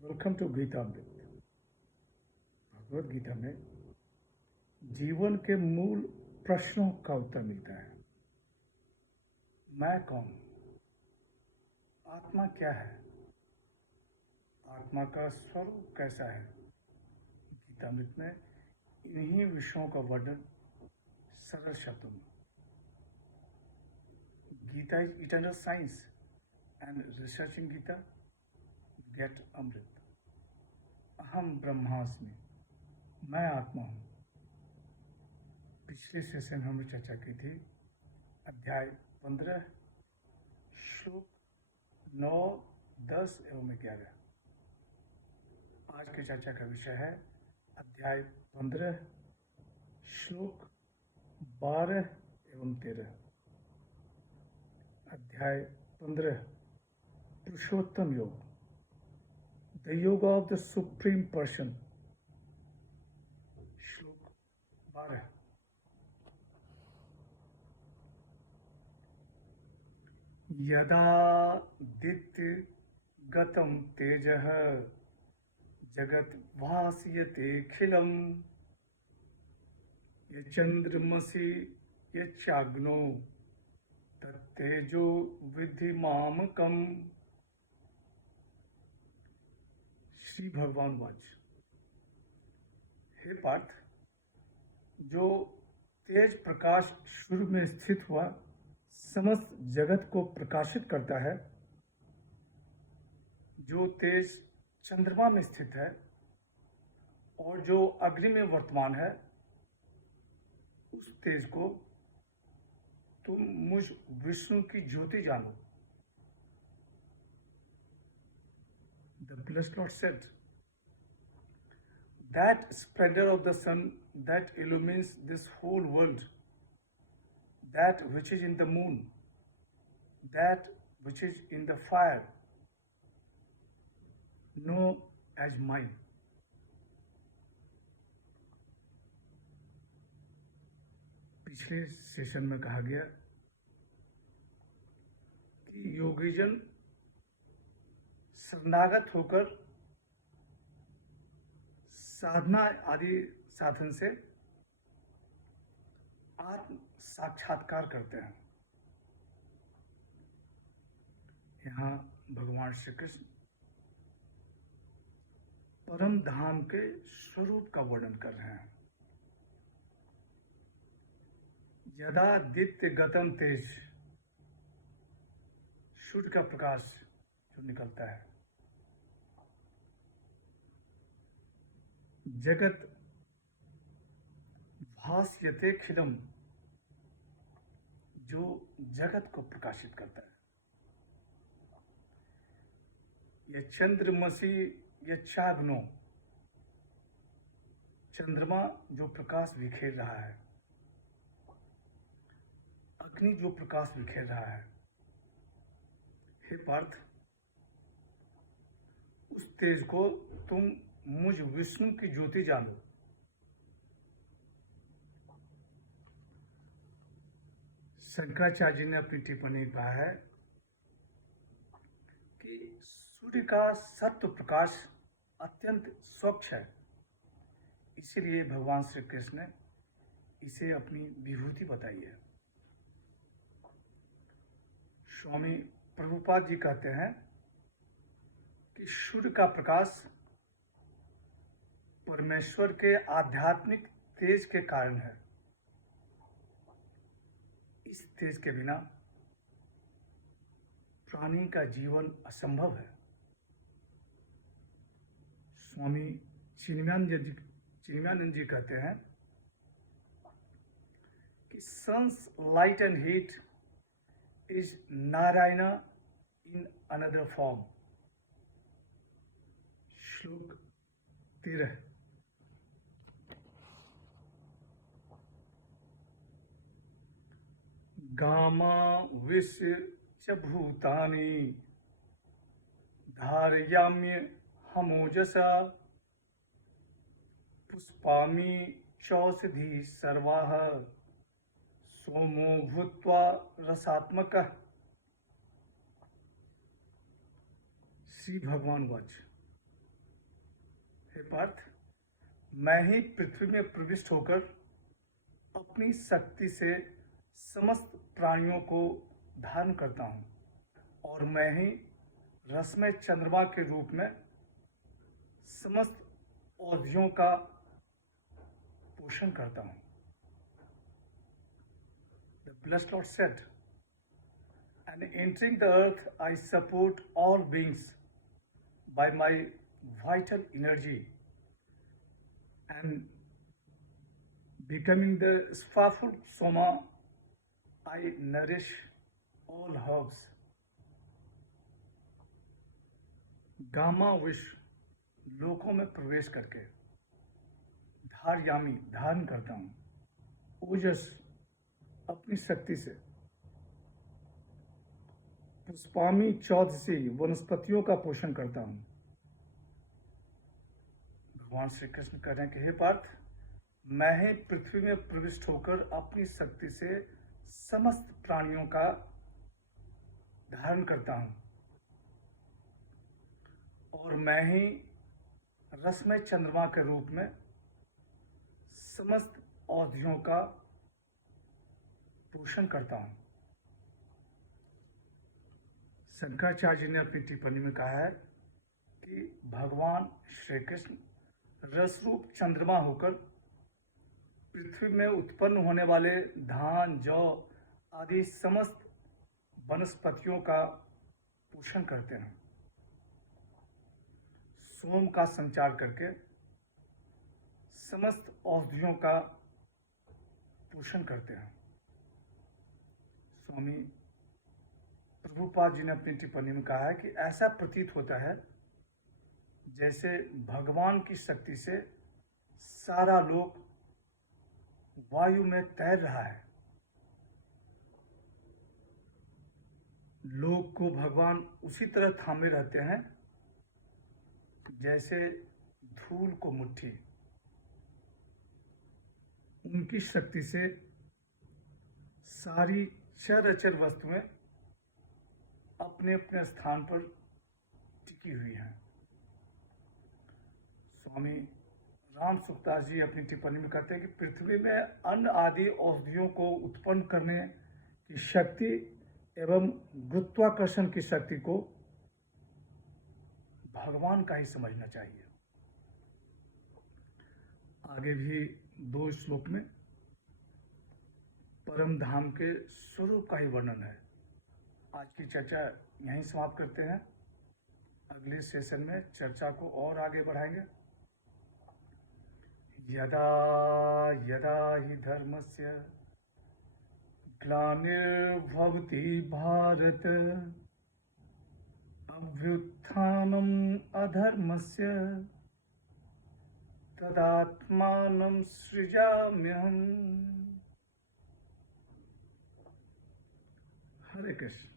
Welcome to Gita अमृत। भगवद गीता में जीवन के मूल प्रश्नों का उत्तर मिलता है। मैं कौन हूँ? आत्मा क्या है? आत्मा का स्वरूप कैसा है? गीता अमृत में इन्हीं विषयों का वर्णन सरल शब्दों में। Gita is eternal science and researching Gita get अमृत। अहम ब्रह्मास्मि, मैं आत्मा हूँ। पिछले सेशन हमने चर्चा की थी अध्याय 15 श्लोक 9, 10 एवं 11। आज की चर्चा का विषय है अध्याय 15 श्लोक 12 एवं 13। अध्याय 15 पुरुषोत्तम योग, द योग ऑफ द सुप्रीम पर्सन। श्लोक 12। यदादित्य गतं तेजः जगत् भासयतेऽखिलम् यच्चन्द्रमसि यच्चाग्नो तत्तेजो विद्धि मामकम्। श्री भगवान वाच। हे पार्थ, जो तेज प्रकाश शुरू में स्थित हुआ समस्त जगत को प्रकाशित करता है, जो तेज चंद्रमा में स्थित है और जो अग्नि में वर्तमान है, उस तेज को तुम मुझ विष्णु की ज्योति जानो। The blessed Lord said, that splendor of the sun that illumines this whole world, that which is in the moon, that which is in the fire, know as mine. पिछले सेशन में कहा गया कि योगीजन शरणागत होकर साधना आदि साधन से आत्म साक्षात्कार करते हैं। यहाँ भगवान श्री कृष्ण परम धाम के स्वरूप का वर्णन कर रहे हैं। यदादित्य गतम तेज, सूर्य का प्रकाश जो निकलता है, जगत भास्यते खिलम, जो जगत को प्रकाशित करता है, यह चंद्रमसी यच्चाग्नो, चंद्रमा जो प्रकाश बिखेर रहा है, अग्नि जो प्रकाश बिखेर रहा है। हे पार्थ, उस तेज को तुम मुझ विष्णु की ज्योति जानो। शंकराचार्य जी ने अपनी टिप्पणी में कहा है कि सूर्य का सत्व प्रकाश अत्यंत स्वच्छ है, इसीलिए भगवान श्री कृष्ण ने इसे अपनी विभूति बताई है। स्वामी प्रभुपाद जी कहते हैं कि सूर्य का प्रकाश परमेश्वर के आध्यात्मिक तेज के कारण है। इस तेज के बिना प्राणी का जीवन असंभव है। स्वामी चिन्मयानंद जी कहते हैं कि sun's light and heat is Narayan in another form. श्लोक 13। गामा विश्व च भूतानि धारयाम्य हमोजसा पुष्पामि चौषधि सर्वाः सोमो भूत्वा रसात्मकः। श्री भगवान वाच। हे पार्थ, मैं ही पृथ्वी में प्रविष्ट होकर अपनी शक्ति से समस्त प्राणियों को धारण करता हूँ, और मैं ही रसमय चंद्रमा के रूप में समस्त औषधियों का पोषण करता हूँ। The blessed Lord said, and entering the earth, I support all beings by my vital energy, and becoming the powerful soma, I nourish all herbs. Gamma विश्व लोकों में प्रवेश करके धारयामी धारण करता हूँ। ओजस अपनी शक्ति से पुष्पामी चौदसी वनस्पतियों का पोषण करता हूँ। भगवान श्री कृष्ण कह रहे हैं कि हे पार्थ, मैं ही पृथ्वी में प्रविष्ट होकर अपनी शक्ति से समस्त प्राणियों का धारण करता हूँ, और मैं ही रसमय चंद्रमा के रूप में समस्त औषधियों का पोषण करता हूँ। शंकराचार्य जी ने अपनी टिप्पणी में कहा है कि भगवान श्री कृष्ण रसरूप चंद्रमा होकर पृथ्वी में उत्पन्न होने वाले धान, जौ आदि समस्त वनस्पतियों का पोषण करते हैं। सोम का संचार करके समस्त औषधियों का पोषण करते हैं। स्वामी प्रभुपाद जी ने अपनी टिप्पणी में कहा है कि ऐसा प्रतीत होता है जैसे भगवान की शक्ति से सारा लोक वायु में तैर रहा है। लोक को भगवान उसी तरह थामे रहते हैं जैसे धूल को मुट्ठी। उनकी शक्ति से सारी चर वस्तुएं अपने अपने स्थान पर टिकी हुई हैं। स्वामी राम सुखदास जी अपनी टिप्पणी में कहते हैं कि पृथ्वी में अन्न आदि औषधियों को उत्पन्न करने की शक्ति एवं गुरुत्वाकर्षण की शक्ति को भगवान का ही समझना चाहिए। आगे भी 2 श्लोक में परम धाम के स्वरूप का ही वर्णन है। आज की चर्चा यहीं समाप्त करते हैं। अगले सेशन में चर्चा को और आगे बढ़ाएंगे। यदा यदा हि धर्मस्य ग्लानिर्भवति भारत अभ्युत्थानम् अधर्मस्य तदात्मानं सृजाम्यहम्। हरे कृष्ण।